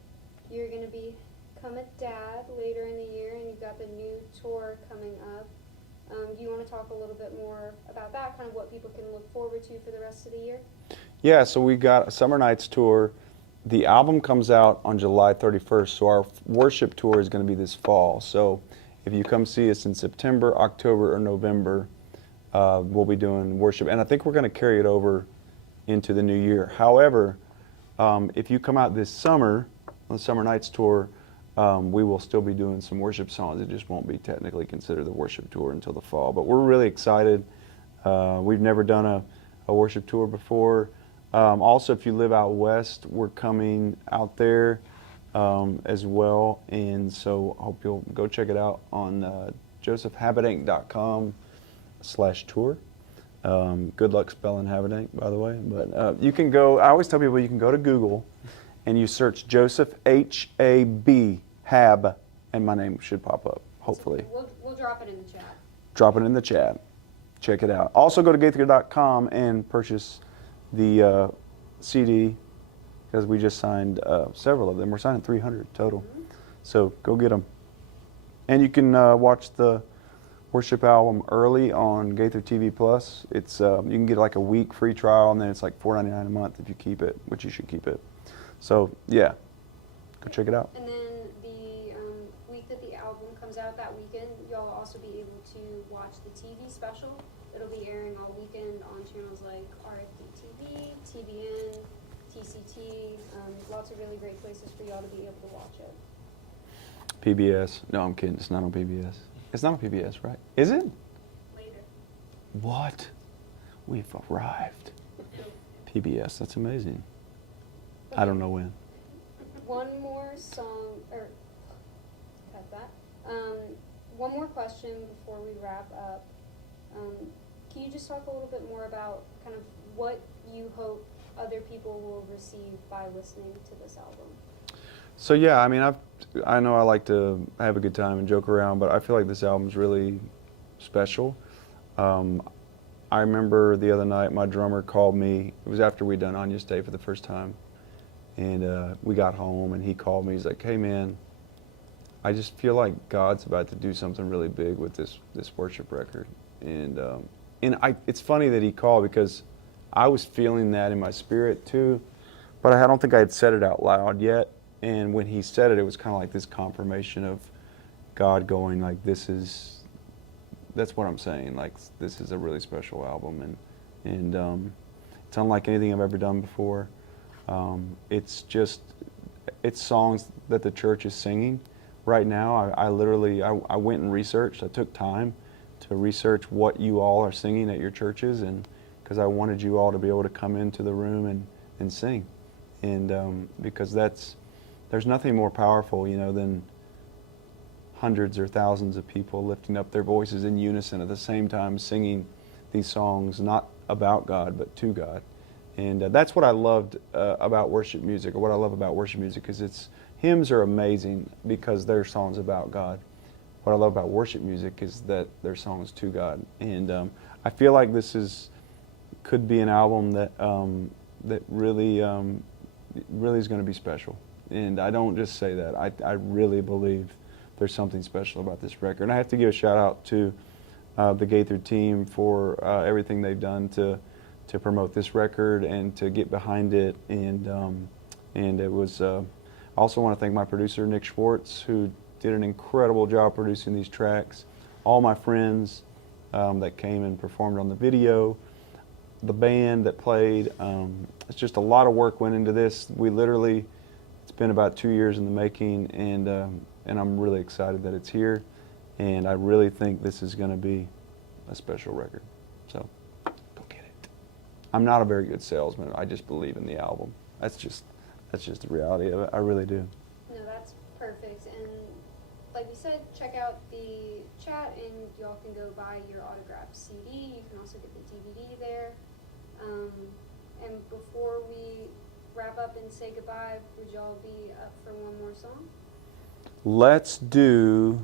you're going to become a dad later in the year, and you've got the new tour coming up. Do you want to talk a little bit more about that, kind of what people can look forward to for the rest of the year? Yeah, so we got a Summer Nights tour. The album comes out on July 31st, so our worship tour is going to be this fall. So if you come see us in September, October, or November, we'll be doing worship. And I think we're going to carry it over into the new year. However, if you come out this summer on the Summer Nights tour, we will still be doing some worship songs. It just won't be technically considered the worship tour until the fall. But we're really excited. We've never done a worship tour before. Also, if you live out west, we're coming out there as well. And so I hope you'll go check it out on josephhabedank.com/tour. Good luck spelling Habedank, by the way. But you can go, I always tell people you can go to Google and you search Joseph H-A-B, Hab, and my name should pop up, hopefully. We'll drop it in the chat. Drop it in the chat. Check it out. Also go to gaither.com and purchase the CD, because we just signed several of them. We're signing 300 total. So go get them. And you can watch the worship album early on Gaither TV Plus. It's you can get like a week free trial, and then it's like $4.99 a month if you keep it, which you should keep it. So yeah, go check it out. And then the week that the album comes out, that weekend, y'all will also be able to watch the TV special. It'll be airing all weekend on channels like RFD TV, TBN, TCT, lots of really great places for y'all to be able to watch it. PBS. No, I'm kidding. It's not on PBS. It's not on PBS, right? Is it? Later. What? We've arrived. PBS. That's amazing. I don't know when. One more song, or cut that. One more question before we wrap up. Can you just talk a little bit more about kind of what you hope other people will receive by listening to this album? So yeah, I mean, I know I like to have a good time and joke around, but I feel like this album's really special. I remember the other night my drummer called me. It was after we'd done Anya State for the first time, and we got home, and he called me. He's like, "Hey man, I just feel like God's about to do something really big with this worship record." And it's funny that he called, because I was feeling that in my spirit too, but I don't think I had said it out loud yet. And when he said it, it was kind of like this confirmation of God going like, this is that's what I'm saying. Like, this is a really special album, and it's unlike anything I've ever done before. It's songs that the church is singing right now. I literally went and researched. I took time to research what you all are singing at your churches, and because I wanted you all to be able to come into the room and sing, and because there's nothing more powerful, you know, than hundreds or thousands of people lifting up their voices in unison at the same time singing these songs, not about God but to God. And that's what I loved about worship music, or what I love about worship music, is hymns are amazing because they're songs about God. What I love about worship music is that they're songs to God. And I feel like this could be an album that really is going to be special. And I don't just say that. I really believe there's something special about this record. And I have to give a shout out to the Gaither team for everything they've done to promote this record and to get behind it. And it was. I also want to thank my producer Nick Schwartz, who did an incredible job producing these tracks. All my friends that came and performed on the video, the band that played. It's just a lot of work went into this. It's been about 2 years in the making, and I'm really excited that it's here. And I really think this is going to be a special record. So go get it. I'm not a very good salesman. I just believe in the album. That's just the reality of it. I really do. No, that's perfect. And like we said, check out the chat, and y'all can go buy your autographed CD. You can also get the DVD there. And before we wrap up and say goodbye, would y'all be up for one more song? Let's do.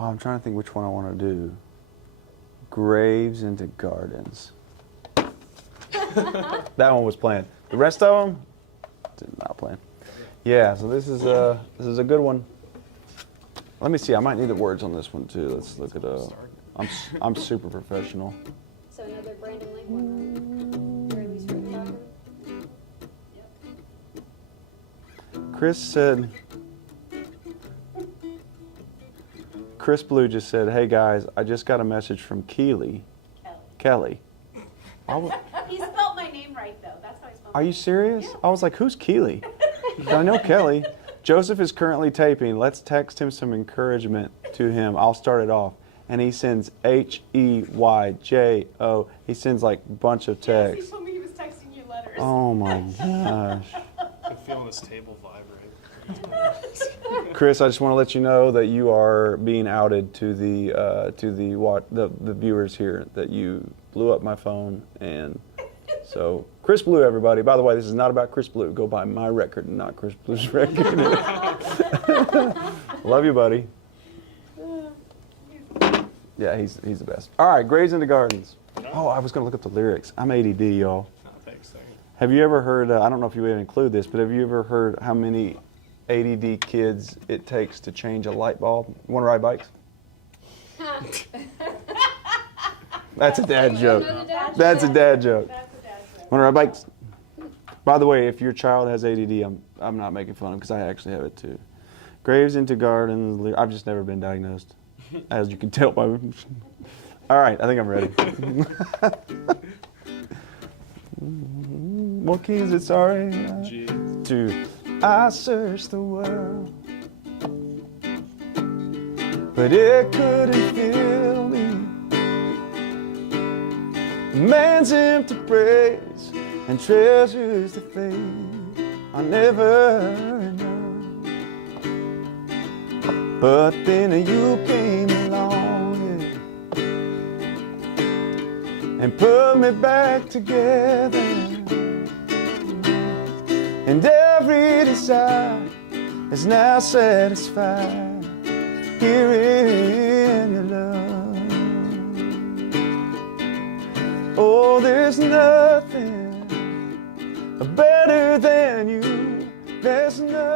Oh, I'm trying to think which one I want to do. Graves into Gardens. That one was planned. The rest of them did not plan. Yeah, so this is a good one. Let me see. I might need the words on this one too. Let's look at I'm super professional. So another Brandon Lake one, right? Or at least written about him. Chris Blue just said, "Hey guys, I just got a message from Kelly. Kelly. He spelled my name right, though. That's how I spelled Are you serious? I was like, who's Keely? I know Kelly. Joseph is currently taping. Let's text him some encouragement to him. I'll start it off." And he sends HEYJO. He sends like a bunch of Yes, texts. he told me he was texting you letters. Oh my gosh. I'm feeling this table vibrate. Chris, I just want to let you know that you are being outed to the viewers here, that you blew up my phone. And so Chris Blue, everybody. By the way, this is not about Chris Blue. Go buy my record and not Chris Blue's record. Love you, buddy. Yeah, he's the best. All right, Graves into Gardens. Oh, I was going to look up the lyrics. I'm ADD, y'all. Oh, thanks. Have you ever heard, I don't know if you would include this, but have you ever heard how many ADD kids it takes to change a light bulb? You want to ride bikes? That's a dad joke. That's a dad joke. That's a dad joke. Want to ride bikes? By the way, if your child has ADD, I'm not making fun of him because I actually have it too. Graves into Gardens. I've just never been diagnosed, as you can tell by. All right, I think I'm ready. What key is it? Sorry. G. To I searched the world, but it couldn't fill me. Man's empty praise and treasures to fade are never enough. But then you came along, yeah, and put me back together. And every desire is now satisfied here in your love. Oh, there's nothing better than you. There's no